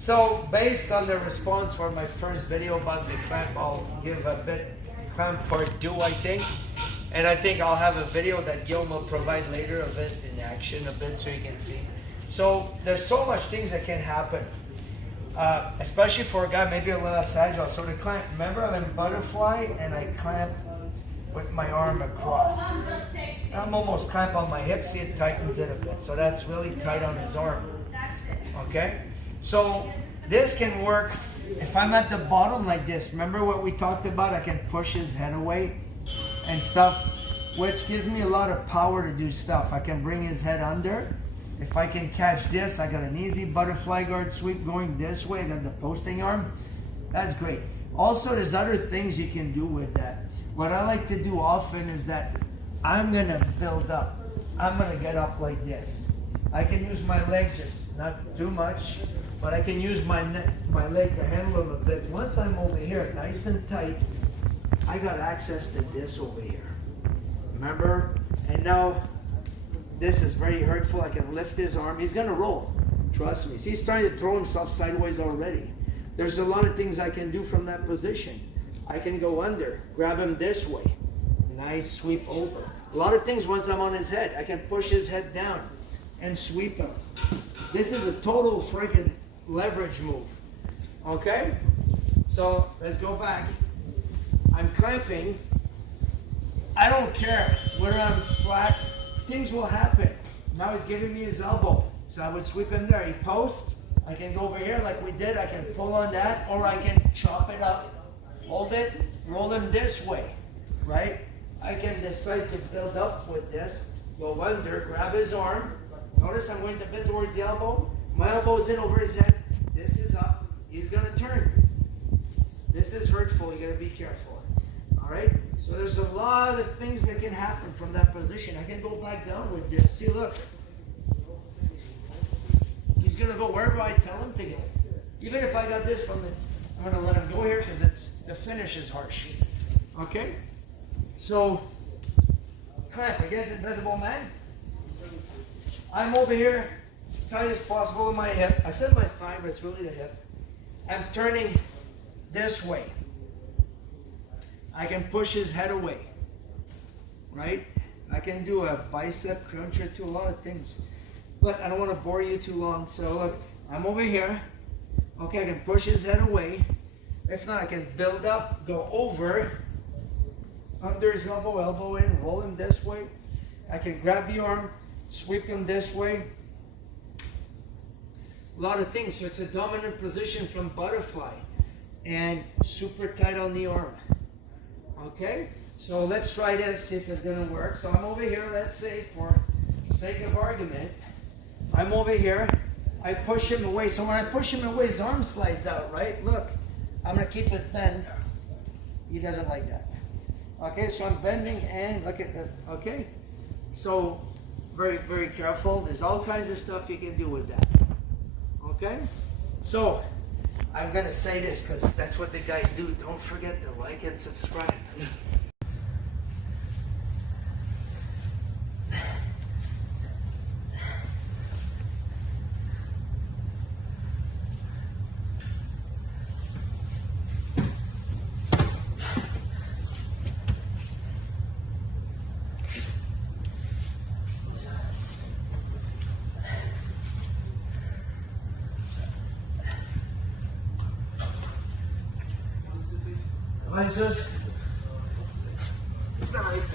So based on the response for my first video about the clamp, I'll give a bit clamp part 2, I think. And I think I'll have a video that Guillaume will provide later of it in action a bit so you can see. So there's so much things that can happen. Especially for a guy maybe a little sagittal. So the clamp, remember I'm in butterfly and I clamp with my arm across. I'm almost clamp on my hip, see it tightens it a bit. So that's really tight on his arm. Okay? So this can work if I'm at the bottom like this. Remember what we talked about? I can push his head away and stuff, which gives me a lot of power to do stuff. I can bring his head under. If I can catch this, I got an easy butterfly guard sweep going this way. I got the posting arm. That's great. Also, there's other things you can do with that. What I like to do often is that I'm gonna build up. I'm gonna get up like this. I can use my leg, just not too much, but I can use my leg to handle him a bit. Once I'm over here, nice and tight, I got access to this over here. Remember? And now, this is very hurtful. I can lift his arm. He's gonna roll. Trust me. See, he's trying to throw himself sideways already. There's a lot of things I can do from that position. I can go under, grab him this way. Nice sweep over. A lot of things once I'm on his head. I can push his head down and sweep him. This is a total freaking leverage move. Okay? So let's go back. I'm clamping. I don't care whether I'm flat. Things will happen. Now he's giving me his elbow. So I would sweep him there. He posts. I can go over here like we did. I can pull on that, or I can chop it up. Hold it, roll him this way, right? I can decide to build up with this, go under, grab his arm. Notice I'm going to bend towards the elbow. My elbow's in over his head. This is up. He's gonna turn. This is hurtful. You gotta be careful. All right? So there's a lot of things that can happen from that position. I can go back down with this. See, look. He's gonna go wherever I tell him to go. Even if I got this from the, I'm gonna let him go here because the finish is harsh. Okay? So, clamp against Invisible Man. I'm over here, as tight as possible in my hip. I said my thigh, but it's really the hip. I'm turning this way. I can push his head away, right? I can do a bicep cruncher too, a lot of things. But I don't want to bore you too long. So look, I'm over here. Okay, I can push his head away. If not, I can build up, go over, under his elbow, elbow in, roll him this way. I can grab the arm, sweep him this way. A lot of things. So it's a dominant position from butterfly and super tight on the arm. Okay, so let's try this, see if it's gonna work. So I'm over here, let's say for sake of argument, I'm over here, I push him away. So when I push him away, his arm slides out, right? Look, I'm gonna keep it bent. He doesn't like that. Okay, so I'm bending and look at that, okay? So very, very careful. There's all kinds of stuff you can do with that. Okay? So I'm gonna say this because that's what the guys do. Don't forget to like and subscribe. Jesus. Nice.